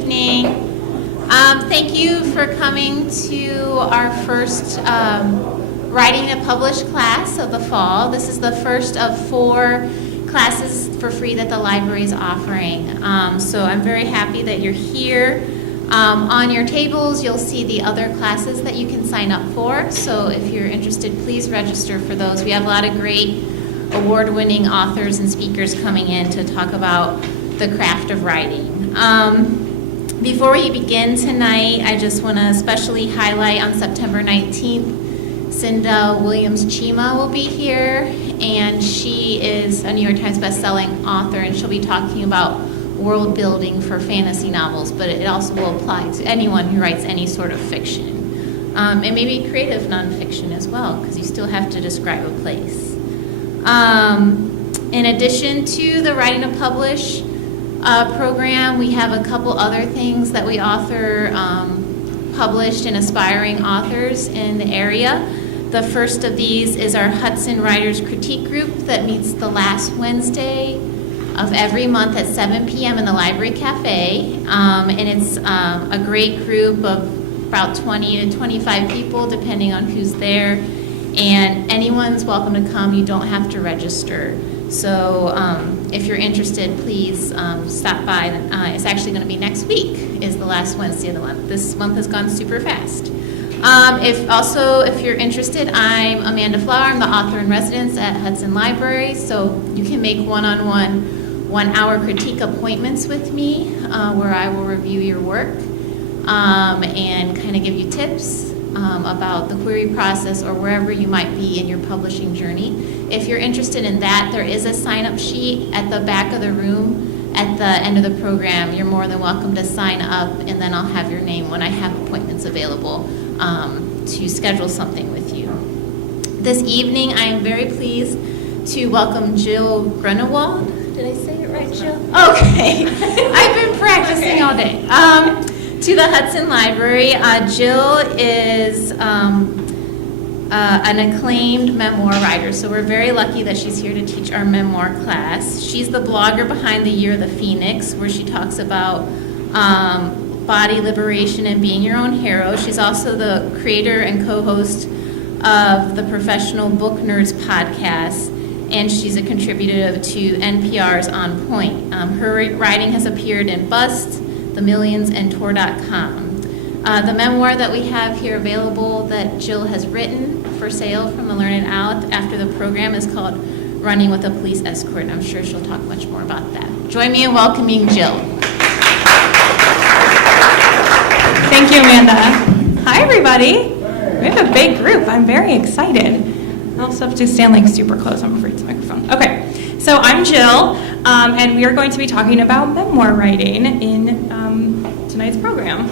Evening. Thank you for coming to our first Writing to Publish class of the fall. This is the first of 4 classes for free that the library is offering. So I'm very happy that you're here. On your tables, you'll see the other classes that you can sign up for. So if you're interested, please register for those. We have a lot of great award-winning authors and speakers coming in to talk about the craft of writing. Before we begin tonight, I just want to especially highlight on September 19th, Cinda Williams-Chima will be here, and she is a New York Times bestselling author, and she'll be talking about world building for fantasy novels, but it also will apply to anyone who writes any sort of fiction, and maybe creative nonfiction as well, because you still have to describe a place. In addition to the Writing to Publish program, we have a couple other things that we offer published and aspiring authors in the area. The first of these is our Hudson Writers Critique Group that meets the last Wednesday of every month at 7 p.m. in the Library Cafe. And it's a great group of about 20 to 25 people, depending on who's there. And anyone's welcome to come. You don't have to register. So if you're interested, please stop by. It's actually going to be next week is the last Wednesday of the month. This month has gone super fast. If you're interested, I'm Amanda Flower. I'm the author in residence at Hudson Library. So you can make one-on-one, 1-hour critique appointments with me where I will review your work and kind of give you tips about the query process or wherever you might be in your publishing journey. If you're interested in that, there is a sign-up sheet at the back of the room at the end of the program. You're more than welcome to sign up, and then I'll have your name when I have appointments available to schedule something with you. This evening, I am very pleased to welcome Jill Grunewald. Did I say it right, Jill? Okay. I've been practicing all day. To the Hudson Library. Jill is an acclaimed memoir writer, so we're very lucky that she's here to teach our memoir class. She's the blogger behind The Year of the Phoenix, where she talks about body liberation and being your own hero. She's also the creator and co-host of the Professional Book Nerds podcast, and she's a contributor to NPR's On Point. Her writing has appeared in Bust, The Millions, and Tor.com. The memoir that we have here available that Jill has written for sale from the Learned Out after the program is called Running with a Police Escort, and I'm sure she'll talk much more about that. Join me in welcoming Jill. Thank you, Amanda. Hi, everybody. We have a big group. I'm very excited. I also have to stand like super close. I'm afraid to the microphone. Okay, so I'm Jill, and we are going to be talking about memoir writing in tonight's program.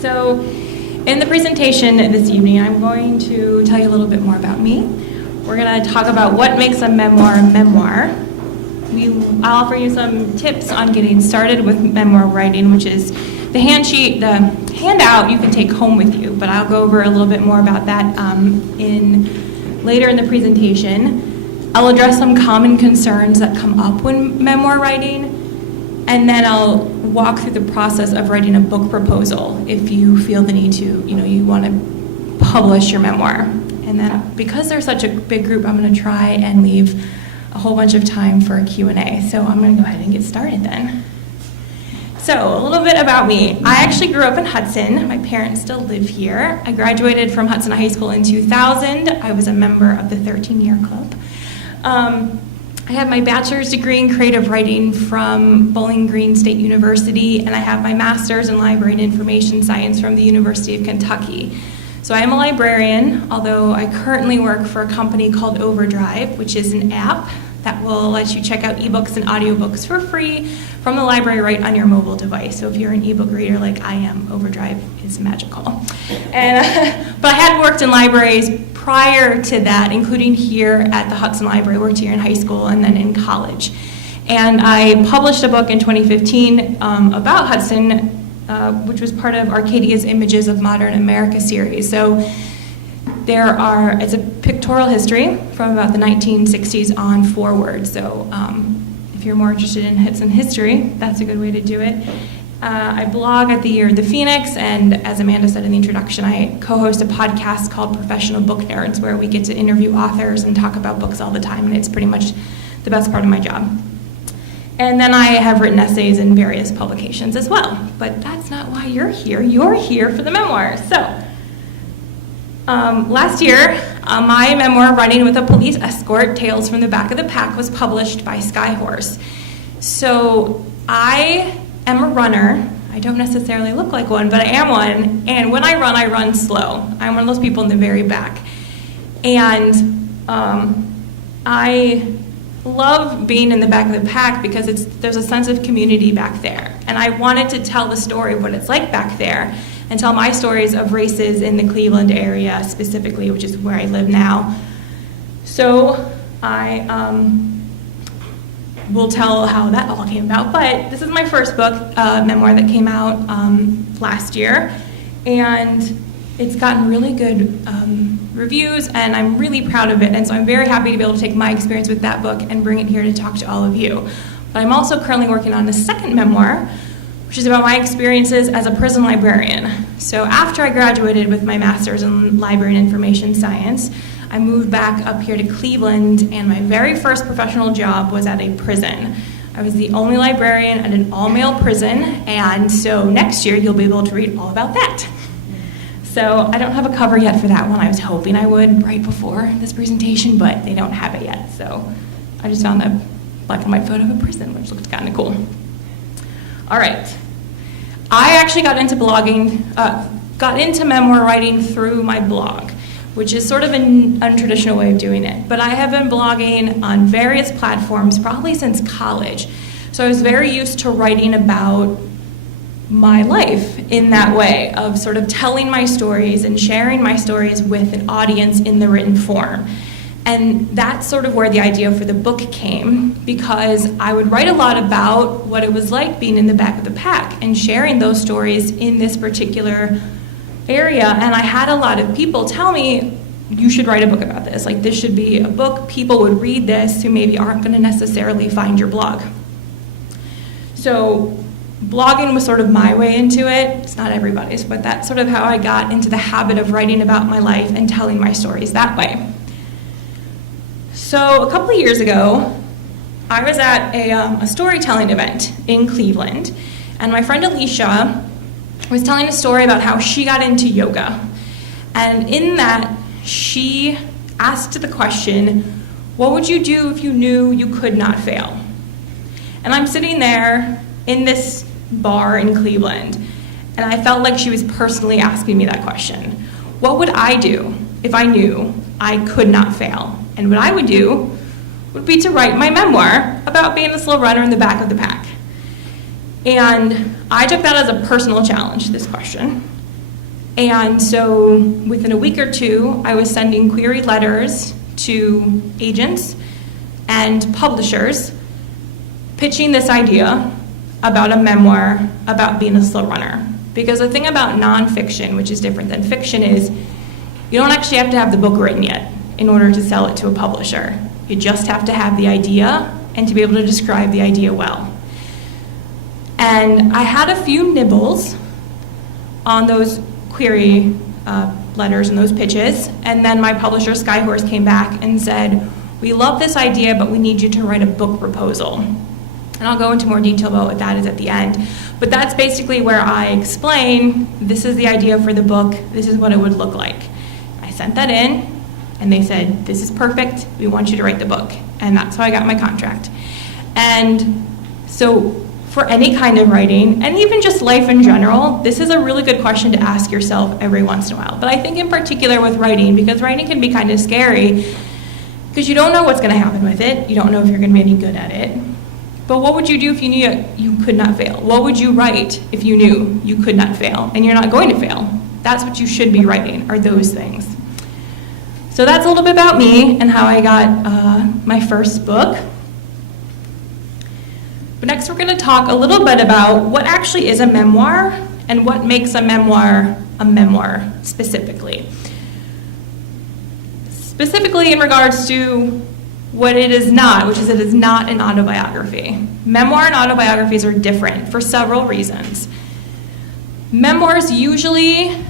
So in the presentation this evening, I'm going to tell you a little bit more about me. We're going to talk about what makes a memoir a memoir. I'll offer you some tips on getting started with memoir writing, which is the handout you can take home with you, but I'll go over a little bit more about that later in the presentation. I'll address some common concerns that come up when memoir writing, and then I'll walk through the process of writing a book proposal if you feel the need to, you want to publish your memoir. And then because there's such a big group, I'm going to try and leave a whole bunch of time for a Q&A. So I'm going to go ahead and get started then. So a little bit about me. I actually grew up in Hudson. My parents still live here. I graduated from Hudson High School in 2000. I was a member of the 13-year club. I have my bachelor's degree in creative writing from Bowling Green State University, and I have my master's in library and information science from the University of Kentucky. So I am a librarian, although I currently work for a company called Overdrive, which is an app that will let you check out ebooks and audiobooks for free from the library right on your mobile device. So if you're an ebook reader like I am, Overdrive is magical. But I had worked in libraries prior to that, including here at the Hudson Library. I worked here in high school and then in college. And I published a book in 2015 about Hudson, which was part of Arcadia's Images of Modern America series. So it's a pictorial history from about the 1960s on forward. So if you're more interested in Hudson history, that's a good way to do it. I blog at the Year of the Phoenix, and as Amanda said in the introduction, I co-host a podcast called Professional Book Nerds, where we get to interview authors and talk about books all the time, and it's pretty much the best part of my job. And then I have written essays in various publications as well, but that's not why you're here. You're here for the memoir. So, last year, my memoir, Running with a Police Escort, Tales from the Back of the Pack, was published by Skyhorse. So I am a runner. I don't necessarily look like one, but I am one, and when I run slow. I'm one of those people in the very back. And I love being in the back of the pack because there's a sense of community back there. And I wanted to tell the story of what it's like back there and tell my stories of races in the Cleveland area specifically, which is where I live now. So I will tell how that all came about. But this is my first book, memoir that came out last year. And it's gotten really good reviews, and I'm really proud of it. And so I'm very happy to be able to take my experience with that book and bring it here to talk to all of you. But I'm also currently working on a second memoir, which is about my experiences as a prison librarian. So after I graduated with my master's in library and information science, I moved back up here to Cleveland, and my very first professional job was at a prison. I was the only librarian at an all-male prison, and so next year you'll be able to read all about that. So I don't have a cover yet for that one. I was hoping I would right before this presentation, but they don't have it yet. So I just found a black and white photo of a prison, which looks kind of cool. All right. I actually got into memoir writing through my blog, which is sort of an untraditional way of doing it. But I have been blogging on various platforms probably since college. So I was very used to writing about my life in that way of sort of telling my stories and sharing my stories with an audience in the written form. And that's sort of where the idea for the book came, because I would write a lot about what it was like being in the back of the pack and sharing those stories in this particular area. And I had a lot of people tell me, you should write a book about this. Like, this should be a book. People would read this who maybe aren't going to necessarily find your blog. So blogging was sort of my way into it. It's not everybody's, but that's sort of how I got into the habit of writing about my life and telling my stories that way. So a couple of years ago, I was at a storytelling event in Cleveland, and my friend Alicia was telling a story about how she got into yoga. And in that, she asked the question, what would you do if you knew you could not fail? And I'm sitting there in this bar in Cleveland, and I felt like she was personally asking me that question. What would I do if I knew I could not fail? And what I would do would be to write my memoir about being a slow runner in the back of the pack. And I took that as a personal challenge, this question. And so within a week or two, I was sending query letters to agents and publishers pitching this idea about a memoir about being a slow runner. Because the thing about nonfiction, which is different than fiction, is you don't actually have to have the book written yet in order to sell it to a publisher. You just have to have the idea and to be able to describe the idea well. And I had a few nibbles on those query letters and those pitches, and then my publisher, Skyhorse, came back and said, we love this idea, but we need you to write a book proposal. And I'll go into more detail about what that is at the end. But that's basically where I explain, this is the idea for the book, this is what it would look like. I sent that in, and they said, this is perfect, we want you to write the book. And that's how I got my contract. And so for any kind of writing, and even just life in general, this is a really good question to ask yourself every once in a while. But I think in particular with writing, because writing can be kind of scary, because you don't know what's going to happen with it. You don't know if you're going to be any good at it. But what would you do if you knew you could not fail? What would you write if you knew you could not fail and you're not going to fail? That's what you should be writing, are those things. So that's a little bit about me and how I got my first book. But next we're going to talk a little bit about what actually is a memoir and what makes a memoir specifically. Specifically in regards to what it is not, which is it is not an autobiography. Memoir and autobiographies are different for several reasons. Memoirs usually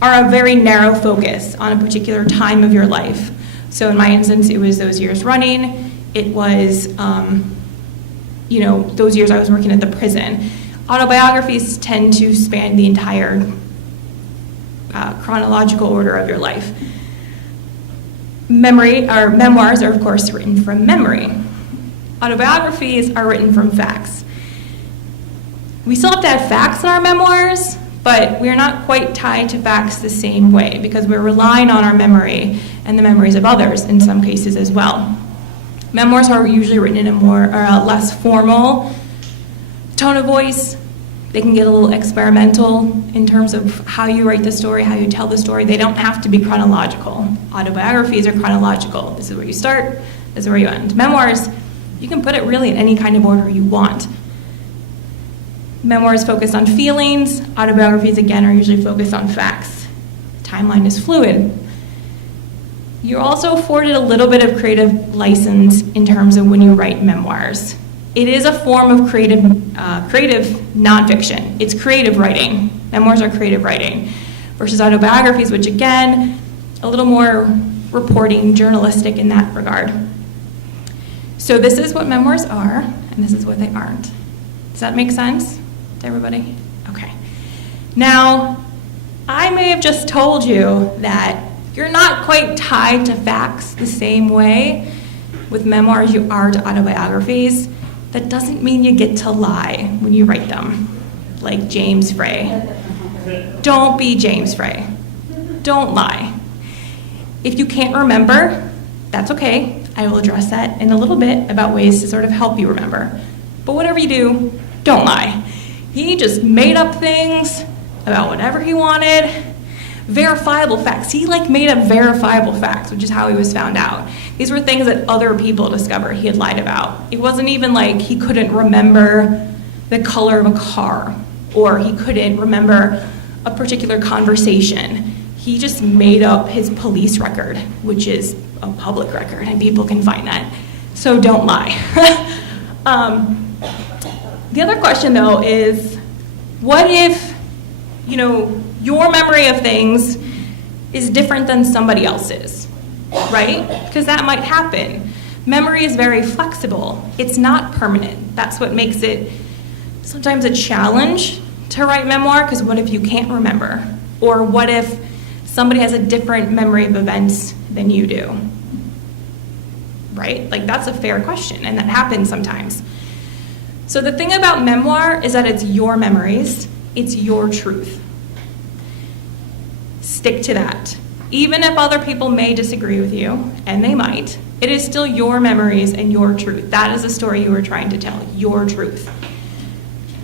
are a very narrow focus on a particular time of your life. So in my instance, it was those years running. It was, those years I was working at the prison. Autobiographies tend to span the entire chronological order of your life. Memoirs are, of course, written from memory. Autobiographies are written from facts. We still have to have facts in our memoirs, but we're not quite tied to facts the same way because we're relying on our memory and the memories of others in some cases as well. Memoirs are usually written in a less formal tone of voice. They can get a little experimental in terms of how you write the story, how you tell the story. They don't have to be chronological. Autobiographies are chronological. This is where you start, this is where you end. Memoirs, you can put it really in any kind of order you want. Memoirs focus on feelings. Autobiographies, again, are usually focused on facts. The timeline is fluid. You're also afforded a little bit of creative license in terms of when you write memoirs. It is a form of creative nonfiction. It's creative writing. Memoirs are creative writing versus autobiographies, which again, a little more reporting, journalistic in that regard. So this is what memoirs are, and this is what they aren't. Does that make sense to everybody? Okay. Now, I may have just told you that you're not quite tied to facts the same way with memoirs you are to autobiographies. That doesn't mean you get to lie when you write them, like James Frey. Don't be James Frey. Don't lie. If you can't remember, that's okay. I will address that in a little bit about ways to sort of help you remember. But whatever you do, don't lie. He just made up things about whatever he wanted. Verifiable facts. He made up verifiable facts, which is how he was found out. These were things that other people discovered he had lied about. It wasn't even like he couldn't remember the color of a car or he couldn't remember a particular conversation. He just made up his police record, which is a public record, and people can find that. So don't lie. The other question, though, is what if, your memory of things is different than somebody else's, right? Because that might happen. Memory is very flexible. It's not permanent. That's what makes it sometimes a challenge to write memoir, because what if you can't remember? Or what if somebody has a different memory of events than you do? Right? That's a fair question, and that happens sometimes. So the thing about memoir is that it's your memories, it's your truth. Stick to that. Even if other people may disagree with you, and they might, it is still your memories and your truth. That is the story you are trying to tell, your truth.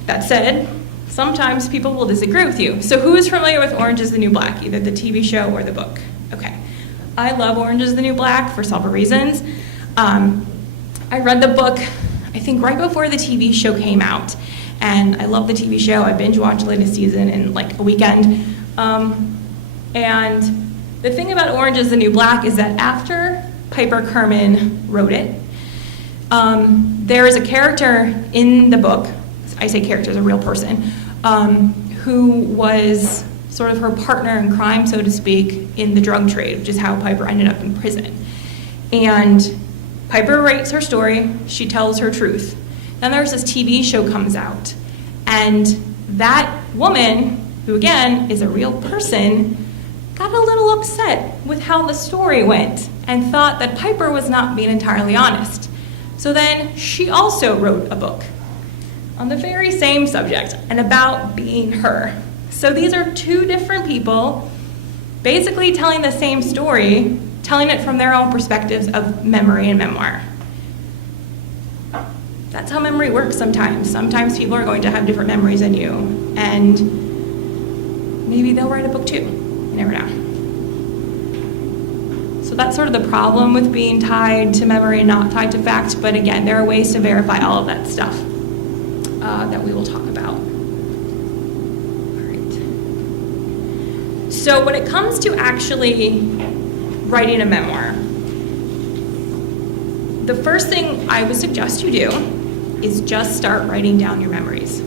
That said, sometimes people will disagree with you. So who is familiar with Orange is the New Black, either the TV show or the book? Okay. I love Orange is the New Black for several reasons. I read the book, I think, right before the TV show came out. And I love the TV show. I binge watched the latest season in a weekend. And the thing about Orange is the New Black is that after Piper Kerman wrote it, there is a character in the book, I say character, is a real person, who was sort of her partner in crime, so to speak, in the drug trade, which is how Piper ended up in prison. And Piper writes her story, she tells her truth. Then there's this TV show comes out, and that woman, who again is a real person, got a little upset with how the story went and thought that Piper was not being entirely honest. So then she also wrote a book on the very same subject and about being her. So these are two different people basically telling the same story, telling it from their own perspectives of memory and memoir. That's how memory works sometimes. Sometimes people are going to have different memories than you, and maybe they'll write a book too. You never know. So that's sort of the problem with being tied to memory and not tied to fact, but again, there are ways to verify all of that stuff that we will talk about. All right. So when it comes to actually writing a memoir, the first thing I would suggest you do is just start writing down your memories.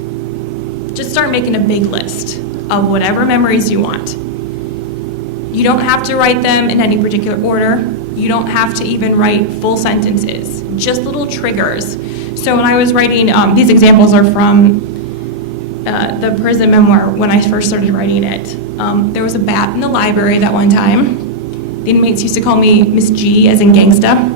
Just start making a big list of whatever memories you want. You don't have to write them in any particular order. You don't have to even write full sentences, just little triggers. So when I was writing, these examples are from the prison memoir when I first started writing it. There was a bat in the library that one time. The inmates used to call me Miss G, as in gangsta.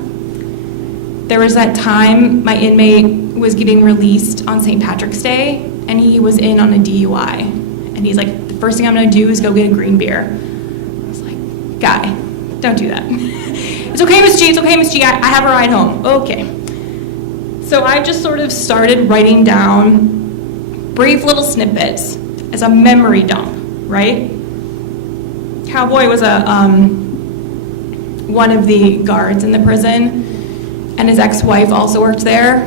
There was that time my inmate was getting released on St. Patrick's Day, and he was in on a DUI. And he's like, the first thing I'm gonna do is go get a green beer. I was like, guy, don't do that. It's okay, Miss G, it's okay, Miss G, I have a ride home. Okay. So I just sort of started writing down brief little snippets as a memory dump, right? Cowboy was one of the guards in the prison, and his ex-wife also worked there,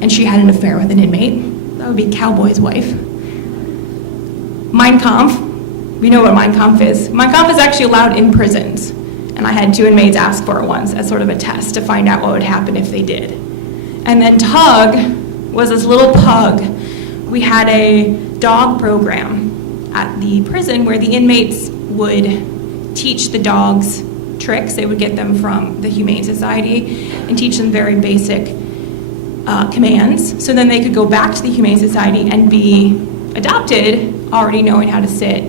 and she had an affair with an inmate. That would be Cowboy's wife. Mein Kampf, we know what Mein Kampf is. Mein Kampf is actually allowed in prisons, and I had 2 inmates ask for it once as sort of a test to find out what would happen if they did. And then Tug was this little pug. We had a dog program at the prison where the inmates would teach the dogs tricks. They would get them from the Humane Society and teach them very basic commands. So then they could go back to the Humane Society and be adopted, already knowing how to sit,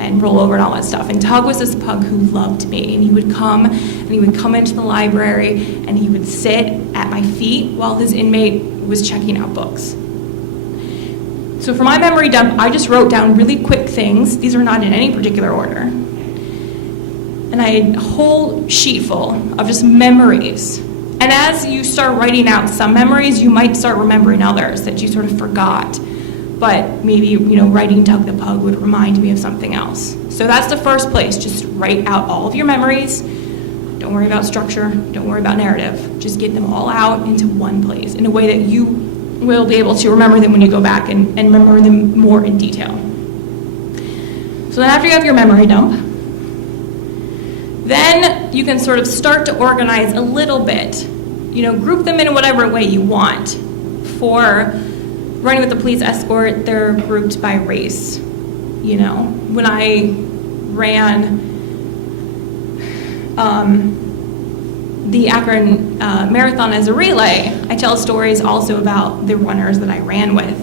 and roll over and all that stuff. And Tug was this pug who loved me, and he would come into the library and he would sit at my feet while his inmate was checking out books. So for my memory dump, I just wrote down really quick things. These are not in any particular order. And I had a whole sheet full of just memories. And as you start writing out some memories, you might start remembering others that you sort of forgot. But maybe, writing Tug the Pug would remind me of something else. So that's the first place. Just write out all of your memories. Don't worry about structure. Don't worry about narrative. Just get them all out into one place in a way that you will be able to remember them when you go back and remember them more in detail. So then after you have your memory dump, then you can sort of start to organize a little bit. Group them in whatever way you want. For running with the police escort, they're grouped by race. When I ran the Akron Marathon as a relay, I tell stories also about the runners that I ran with.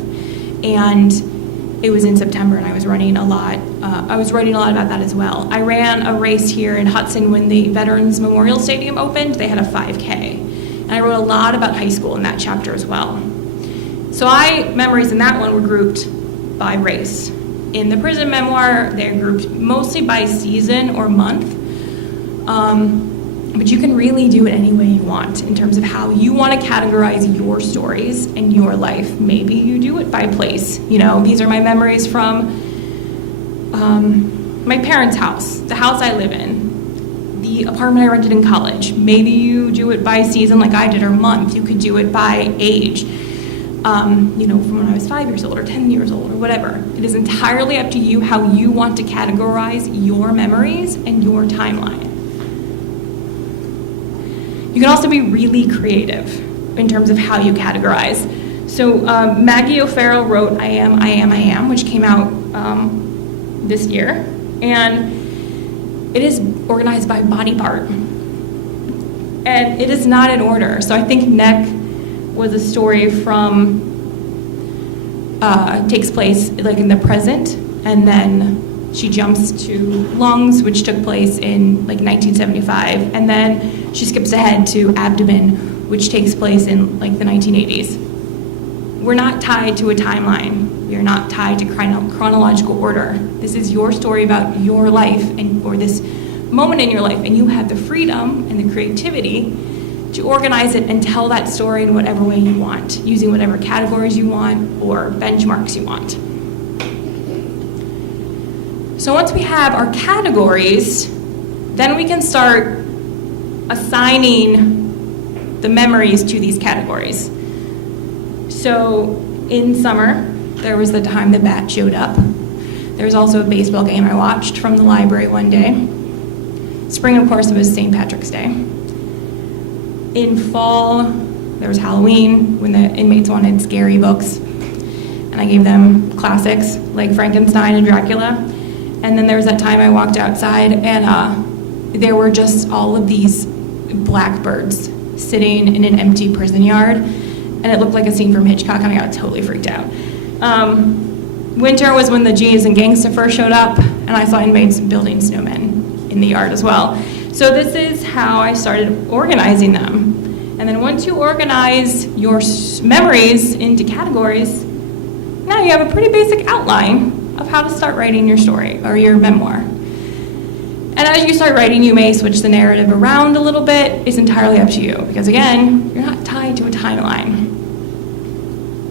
And it was in September, and I was running a lot. I was writing a lot about that as well. I ran a race here in Hudson when the Veterans Memorial Stadium opened. They had a 5K. And I wrote a lot about high school in that chapter as well. So memories in that one were grouped by race. In the prison memoir, they're grouped mostly by season or month. But you can really do it any way you want in terms of how you want to categorize your stories and your life. Maybe you do it by place. These are my memories from my parents' house, the house I live in, the apartment I rented in college. Maybe you do it by season like I did, or month. You could do it by age. From when I was 5 years old or 10 years old or whatever. It is entirely up to you how you want to categorize your memories and your timeline. You can also be really creative in terms of how you categorize. So Maggie O'Farrell wrote I Am, which came out this year. And it is organized by body part. And it is not in order. So I think neck was a story from, takes place like in the present, and then she jumps to lungs, which took place in like 1975, and then she skips ahead to abdomen, which takes place in like the 1980s. We're not tied to a timeline. We are not tied to chronological order. This is your story about your life or this moment in your life, and you have the freedom and the creativity to organize it and tell that story in whatever way you want, using whatever categories you want or benchmarks you want. So once we have our categories, then we can start assigning the memories to these categories. So in summer, there was the time the bat showed up. There was also a baseball game I watched from the library one day. Spring, of course, it was St. Patrick's Day. in fall, there was Halloween when the inmates wanted scary books, and I gave them classics like Frankenstein and Dracula. And then there was that time I walked outside and there were just all of these blackbirds sitting in an empty prison yard, and it looked like a scene from Hitchcock, and I got totally freaked out. Winter was when the Genius and Gangsta first showed up, and I saw inmates building snowmen in the yard as well. So this is how I started organizing them. And then once you organize your memories into categories, now you have a pretty basic outline of how to start writing your story or your memoir. And as you start writing, you may switch the narrative around a little bit. It's entirely up to you, because again, you're not tied to a timeline.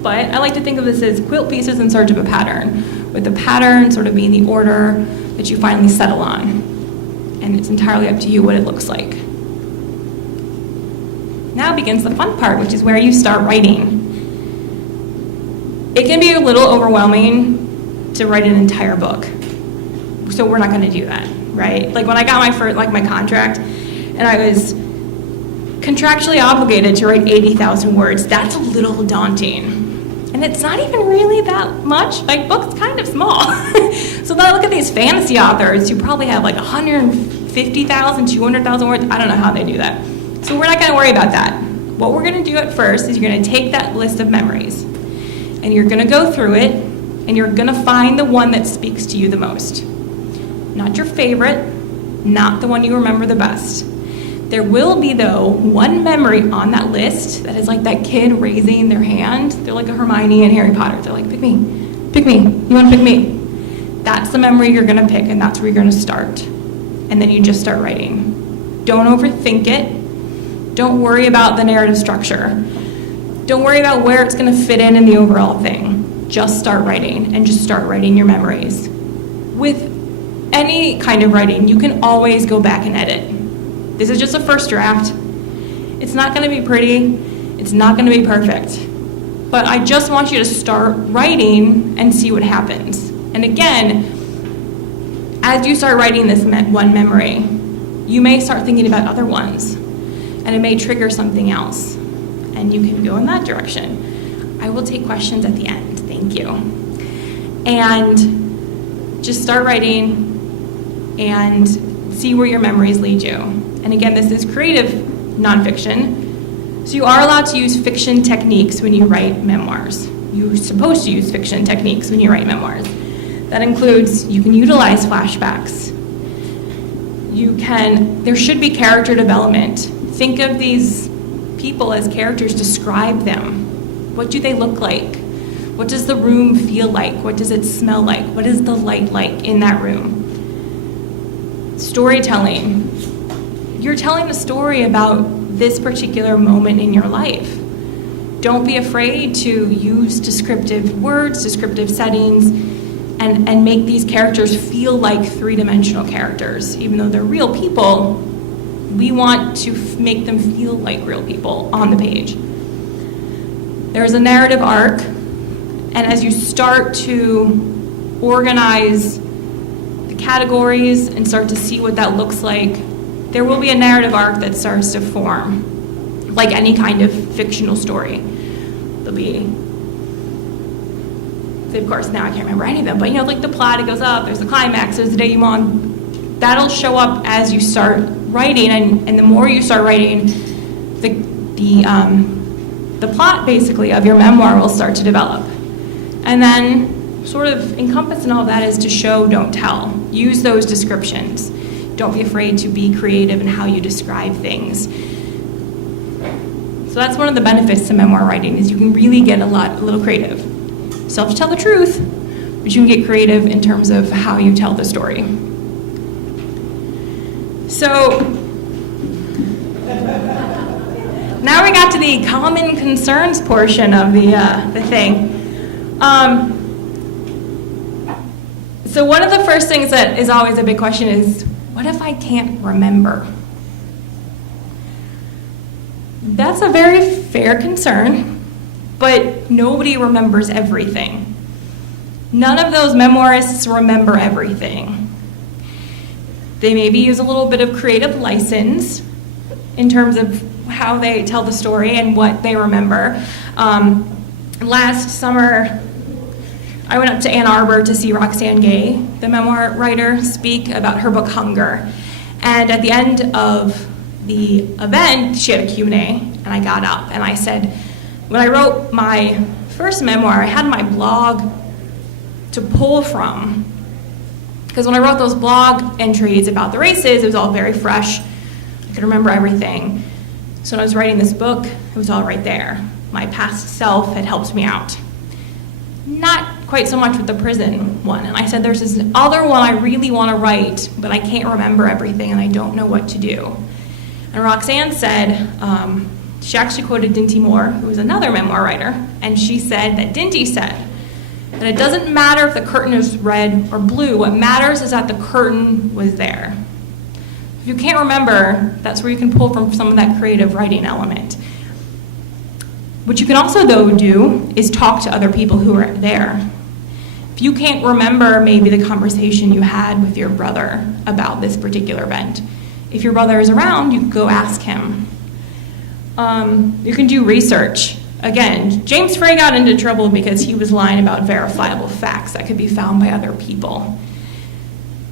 But I like to think of this as quilt pieces in search of a pattern, with the pattern sort of being the order that you finally settle on. And it's entirely up to you what it looks like. Now begins the fun part, which is where you start writing. It can be a little overwhelming to write an entire book. So we're not gonna do that, right? Like when I got my contract, and I was contractually obligated to write 80,000 words, that's a little daunting. And it's not even really that much. Like, book's kind of small. So then I look at these fantasy authors who probably have like 150,000, 200,000 words. I don't know how they do that. So we're not gonna worry about that. What we're gonna do at first is you're gonna take that list of memories, and you're gonna go through it, and you're gonna find the one that speaks to you the most. Not your favorite, not the one you remember the best. There will be, though, one memory on that list that is like that kid raising their hand. They're like a Hermione and Harry Potter. They're like, pick me, you wanna pick me? That's the memory you're gonna pick, and that's where you're gonna start. And then you just start writing. Don't overthink it. Don't worry about the narrative structure. Don't worry about where it's gonna fit in the overall thing. Just start writing, and just start writing your memories. With any kind of writing, you can always go back and edit. This is just a first draft. It's not gonna be pretty, it's not gonna be perfect. But I just want you to start writing and see what happens. And again, as you start writing this one memory, you may start thinking about other ones, and it may trigger something else, and you can go in that direction. I will take questions at the end, thank you. And just start writing and see where your memories lead you. And again, this is creative nonfiction, so you are allowed to use fiction techniques when you write memoirs. You're supposed to use fiction techniques when you write memoirs. That includes, you can utilize flashbacks. There should be character development. Think of these people as characters, describe them. What do they look like? What does the room feel like? What does it smell like? What is the light like in that room? Storytelling. You're telling a story about this particular moment in your life. Don't be afraid to use descriptive words, descriptive settings, and make these characters feel like three-dimensional characters. Even though they're real people, we want to make them feel like real people on the page. There's a narrative arc, and as you start to organize the categories and start to see what that looks like, there will be a narrative arc that starts to form, like any kind of fictional story. There'll be, of course, now I can't remember any of them, but like the plot, it goes up, there's the climax, there's the denouement. That'll show up as you start writing, and the more you start writing, the plot, basically, of your memoir will start to develop. And then, sort of encompassing all that is to show, don't tell. Use those descriptions. Don't be afraid to be creative in how you describe things. So that's one of the benefits to memoir writing, is you can really get a little creative. So to tell the truth, but you can get creative in terms of how you tell the story. So now we got to the common concerns portion of the thing. So one of the first things that is always a big question is, what if I can't remember? That's a very fair concern, but nobody remembers everything. None of those memoirists remember everything. They maybe use a little bit of creative license in terms of how they tell the story and what they remember. Last summer, I went up to Ann Arbor to see Roxane Gay, the memoir writer, speak about her book Hunger. And at the end of the event, she had a Q&A, and I got up and I said, when I wrote my first memoir, I had my blog to pull from. Because when I wrote those blog entries about the races, it was all very fresh. I could remember everything. So when I was writing this book, it was all right there. My past self had helped me out. Not quite so much with the prison one. And I said, there's this other one I really want to write, but I can't remember everything and I don't know what to do. And Roxane said, she actually quoted Dinty Moore, who was another memoir writer, and she said that Dinty said that it doesn't matter if the curtain is red or blue, what matters is that the curtain was there. If you can't remember, that's where you can pull from some of that creative writing element. What you can also, though, do is talk to other people who are there. If you can't remember maybe the conversation you had with your brother about this particular event, if your brother is around, you can go ask him. You can do research. Again, James Frey got into trouble because he was lying about verifiable facts that could be found by other people.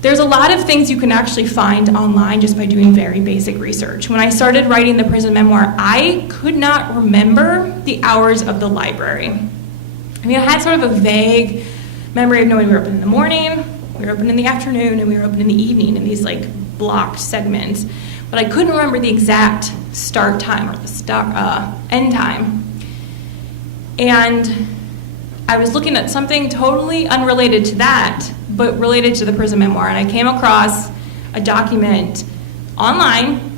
There's a lot of things you can actually find online just by doing very basic research. When I started writing the prison memoir, I could not remember the hours of the library. I mean, I had sort of a vague memory of knowing we were open in the morning, we were open in the afternoon, and we were open in the evening in these like blocked segments. But I couldn't remember the exact start time or the end time. And I was looking at something totally unrelated to that, but related to the prison memoir. And I came across a document online,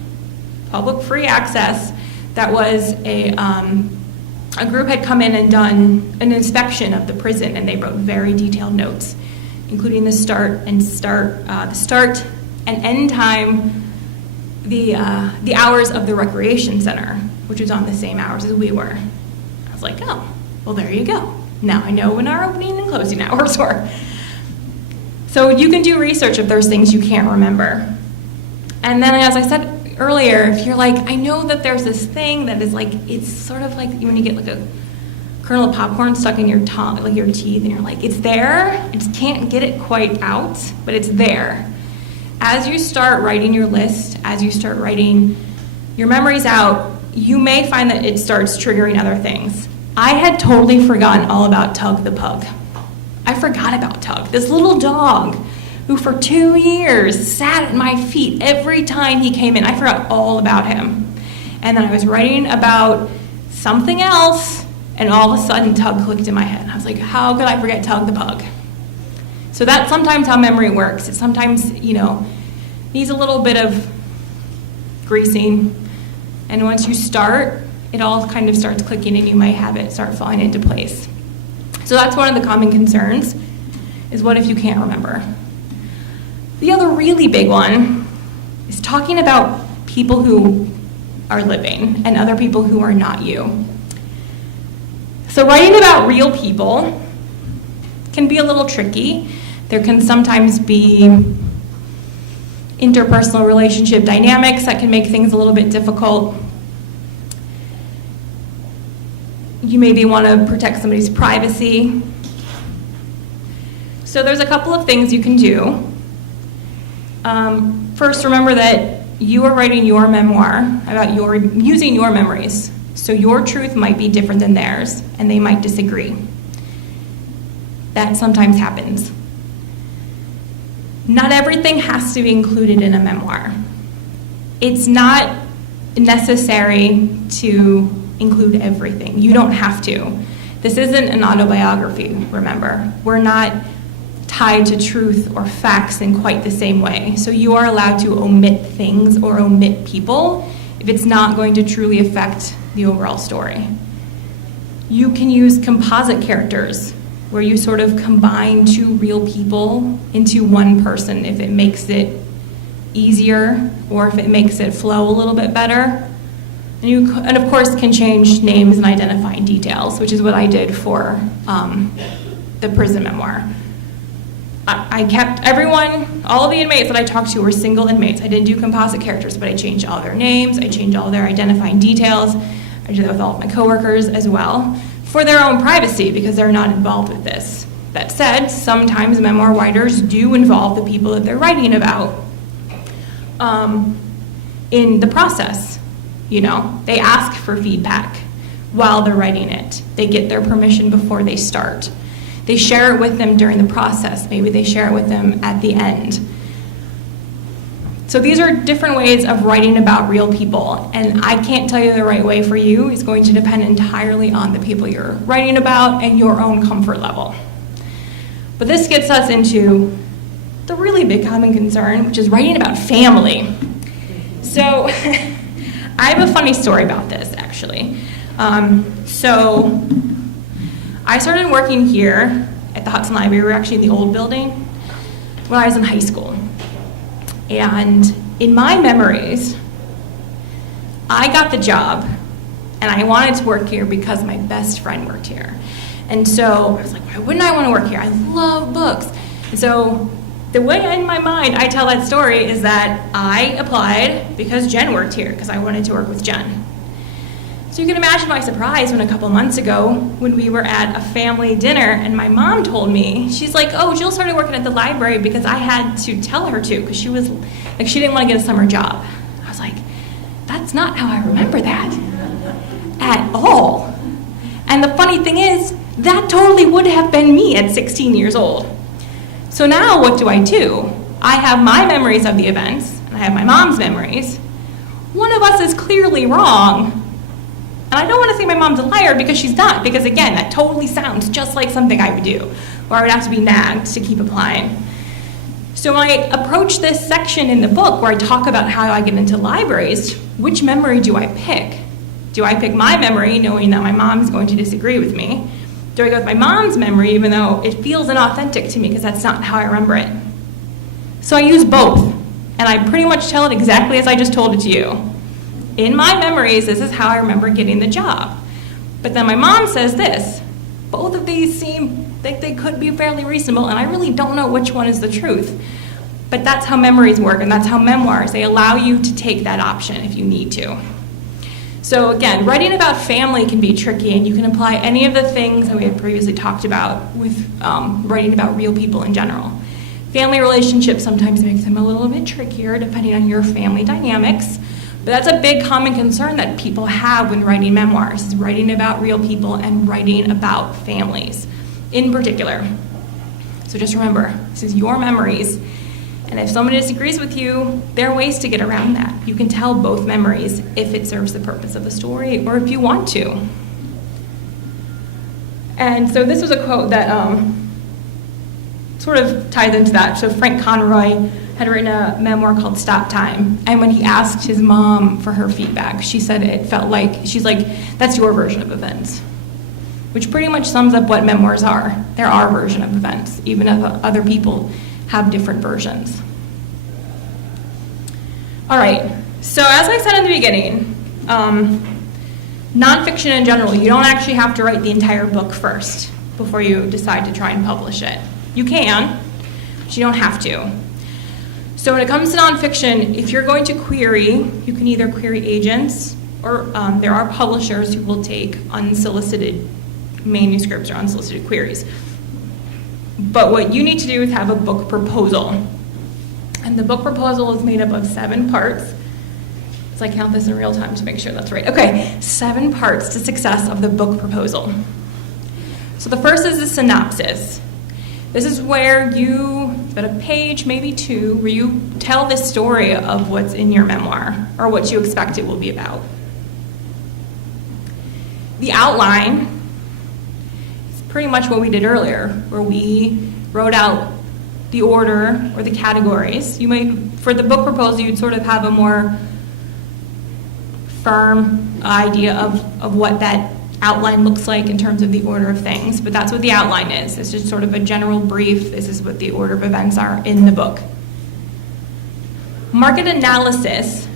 public free access, that was a group had come in and done an inspection of the prison, and they wrote very detailed notes, including the start and end time, the hours of the recreation center, which was on the same hours as we were. I was like, oh, well, there you go. Now I know when our opening and closing hours were. So you can do research if there's things you can't remember. And then, as I said earlier, if you're like, I know that there's this thing that is like, it's sort of like when you get like a kernel of popcorn stuck in your tongue, like your teeth, and you're like, it's there, I just can't get it quite out, but it's there. As you start writing your list, as you start writing your memories out, you may find that it starts triggering other things. I had totally forgotten all about Tug the Pug. I forgot about Tug, this little dog who for 2 years sat at my feet every time he came in. I forgot all about him. And then I was writing about something else, and all of a sudden Tug clicked in my head. I was like, how could I forget Tug the Pug? So that's sometimes how memory works. It sometimes, needs a little bit of greasing. And once you start, it all kind of starts clicking and you might have it start falling into place. So that's one of the common concerns, is what if you can't remember? The other really big one is talking about people who are living and other people who are not you. So writing about real people can be a little tricky. There can sometimes be interpersonal relationship dynamics that can make things a little bit difficult. You maybe want to protect somebody's privacy. So there's a couple of things you can do. First, remember that you are writing your memoir about using your memories. So your truth might be different than theirs, and they might disagree. That sometimes happens. Not everything has to be included in a memoir. It's not necessary to include everything. You don't have to. This isn't an autobiography, remember. We're not tied to truth or facts in quite the same way. So you are allowed to omit things or omit people if it's not going to truly affect the overall story. You can use composite characters, where you sort of combine two real people into one person if it makes it easier or if it makes it flow a little bit better. And of course can change names and identifying details, which is what I did for the prison memoir. I kept everyone, all of the inmates that I talked to were single inmates. I didn't do composite characters, but I changed all their names, I changed all their identifying details. I did that with all of my coworkers as well, for their own privacy, because they're not involved with this. That said, sometimes memoir writers do involve the people that they're writing about in the process. You know, they ask for feedback while they're writing it. They get their permission before they start. They share it with them during the process. Maybe they share it with them at the end. So these are different ways of writing about real people, and I can't tell you the right way for you. It's going to depend entirely on the people you're writing about and your own comfort level. But this gets us into the really big common concern, which is writing about family. So I have a funny story about this, actually. So I started working here at the Hudson Library. We were actually in the old building when I was in high school. And in my memories, I got the job, and I wanted to work here because my best friend worked here. And so I was like, why wouldn't I want to work here? I love books. And so the way in my mind I tell that story is that I applied because Jen worked here, because I wanted to work with Jen. So you can imagine my surprise when a couple months ago, when we were at a family dinner, and my mom told me, she's like, oh, Jill started working at the library because I had to tell her to, because she was, like, she didn't want to get a summer job. I was like, that's not how I remember that at all. And the funny thing is, that totally would have been me at 16 years old. So now what do? I have my memories of the events, and I have my mom's memories. One of us is clearly wrong. And I don't want to say my mom's a liar, because she's not, because again, that totally sounds just like something I would do, or I would have to be nagged to keep applying. So when I approach this section in the book where I talk about how I get into libraries, which memory do I pick? Do I pick my memory, knowing that my mom's going to disagree with me? Do I go with my mom's memory, even though it feels inauthentic to me, because that's not how I remember it? So I use both, and I pretty much tell it exactly as I just told it to you. In my memories, this is how I remember getting the job. But then my mom says this. Both of these seem like they could be fairly reasonable, and I really don't know which one is the truth. But that's how memories work, and that's how memoirs, they allow you to take that option if you need to. So again, writing about family can be tricky, and you can apply any of the things that we had previously talked about with writing about real people in general. Family relationships sometimes makes them a little bit trickier depending on your family dynamics. But that's a big common concern that people have when writing memoirs, is writing about real people and writing about families in particular. So just remember, this is your memories, and if someone disagrees with you, there are ways to get around that. You can tell both memories if it serves the purpose of the story or if you want to. And so this was a quote that sort of ties into that. So Frank Conroy had written a memoir called Stop Time, and when he asked his mom for her feedback, she said it felt like, she's like, that's your version of events, which pretty much sums up what memoirs are. They're our version of events, even if other people have different versions. All right, so as I said in the beginning, nonfiction in general, you don't actually have to write the entire book first before you decide to try and publish it. You can, but you don't have to. So when it comes to nonfiction, if you're going to query, you can either query agents, or there are publishers who will take unsolicited manuscripts or unsolicited queries. But what you need to do is have a book proposal. And the book proposal is made up of 7 parts. So I count this in real time to make sure that's right. Okay, 7 parts to success of the book proposal. So the first is the synopsis. This is where you, about a page, maybe 2, where you tell the story of what's in your memoir, or what you expect it will be about. The outline is pretty much what we did earlier, where we wrote out the order or the categories. You might, for the book proposal, you'd sort of have a more firm idea of what that outline looks like in terms of the order of things, but that's what the outline is. It's just sort of a general brief. This is what the order of events are in the book. Market analysis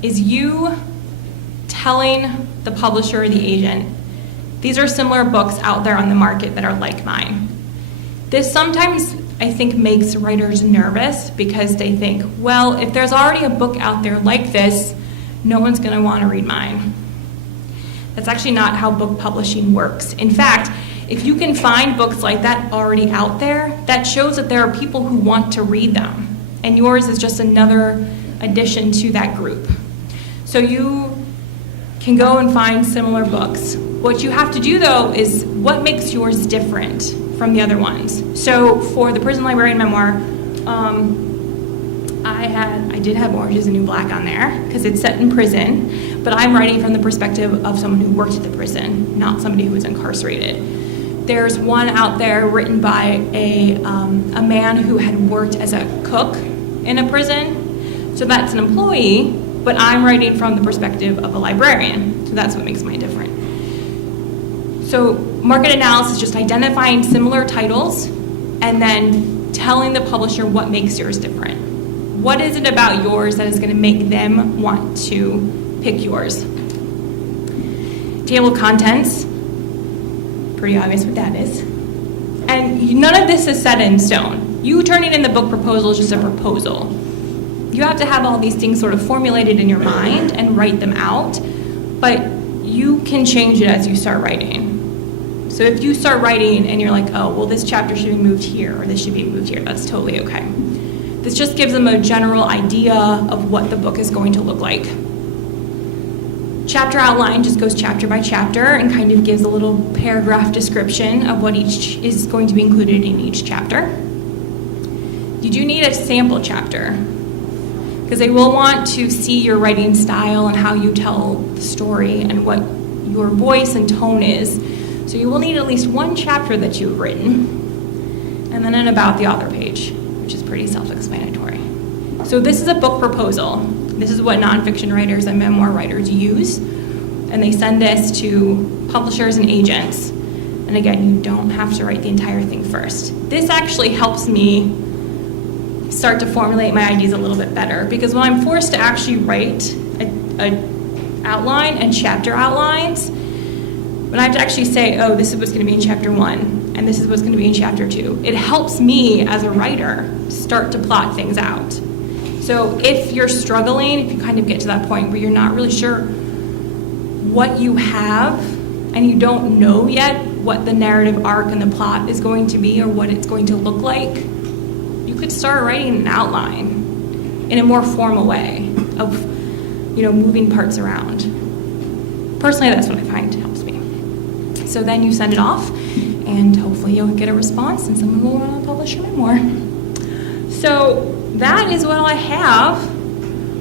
is you telling the publisher or the agent, these are similar books out there on the market that are like mine. This sometimes, I think, makes writers nervous because they think, well, if there's already a book out there like this, no one's going to want to read mine. That's actually not how book publishing works. In fact, if you can find books like that already out there, that shows that there are people who want to read them. And yours is just another addition to that group. So you can go and find similar books. What you have to do, though, is what makes yours different from the other ones. So for the Prison Librarian Memoir, I did have Orange is the New Black on there because it's set in prison, but I'm writing from the perspective of someone who worked at the prison, not somebody who was incarcerated. There's one out there written by a man who had worked as a cook in a prison, so that's an employee, but I'm writing from the perspective of a librarian, so that's what makes mine different. So market analysis is just identifying similar titles and then telling the publisher what makes yours different. What is it about yours that is going to make them want to pick yours? Table of contents, pretty obvious what that is. And none of this is set in stone. You turning in the book proposal is just a proposal. You have to have all these things sort of formulated in your mind and write them out, but you can change it as you start writing. So if you start writing and you're like, oh, well, this chapter should be moved here or this should be moved here, that's totally okay. This just gives them a general idea of what the book is going to look like. Chapter outline just goes chapter by chapter and kind of gives a little paragraph description of what each is going to be included in each chapter. You do need a sample chapter because they will want to see your writing style and how you tell the story and what your voice and tone is. So you will need at least one chapter that you've written and then an about the author page, which is pretty self-explanatory. So this is a book proposal. This is what nonfiction writers and memoir writers use, and they send this to publishers and agents. And again, you don't have to write the entire thing first. This actually helps me start to formulate my ideas a little bit better, because when I'm forced to actually write a outline and chapter outlines, when I have to actually say, oh, this is what's going to be in chapter 1, and this is what's going to be in chapter 2, it helps me as a writer start to plot things out. So if you're struggling, if you kind of get to that point where you're not really sure what you have, and you don't know yet what the narrative arc and the plot is going to be or what it's going to look like, you could start writing an outline in a more formal way of, moving parts around. Personally, that's what I find helps me. So then you send it off, and hopefully you'll get a response and someone will want to publish your memoir. So that is what I have